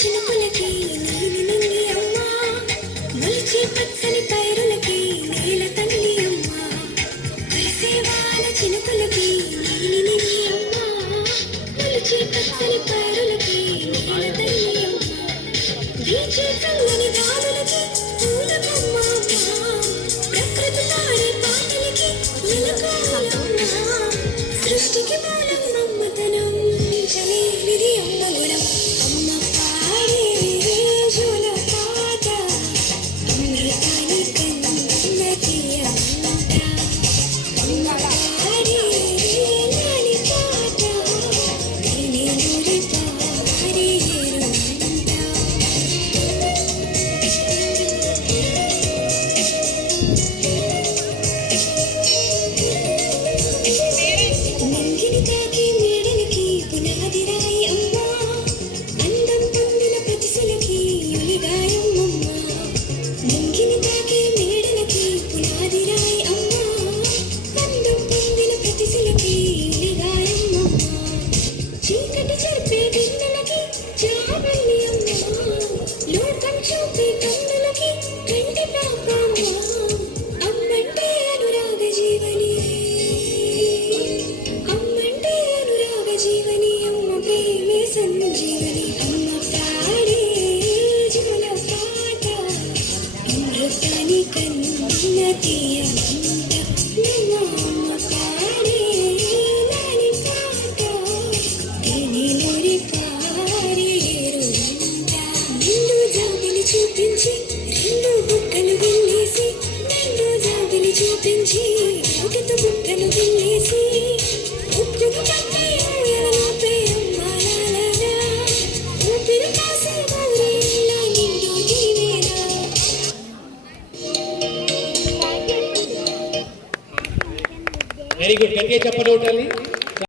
చినుకులకి నీలి నంగి అమ్మ, మొలిచే పచ్చని పైరులకి నేల తల్లి అమ్మ. కురిసేవాల చినుకులకి నీలి నంగి అమ్మ, మొలిచే పచ్చని పైరులకి నేల తల్లి అమ్మ. వీచే చల్లని గాలులకి పూల బొమ్మ అమ్మ, ప్రకృతి పాడే పాటలకి నెలకొలమ్మ. సృష్టికి మూలం మమ్మతనం, చలేనిది అమ్మ గుణం. Very good. గట్టిగా చెప్పండి.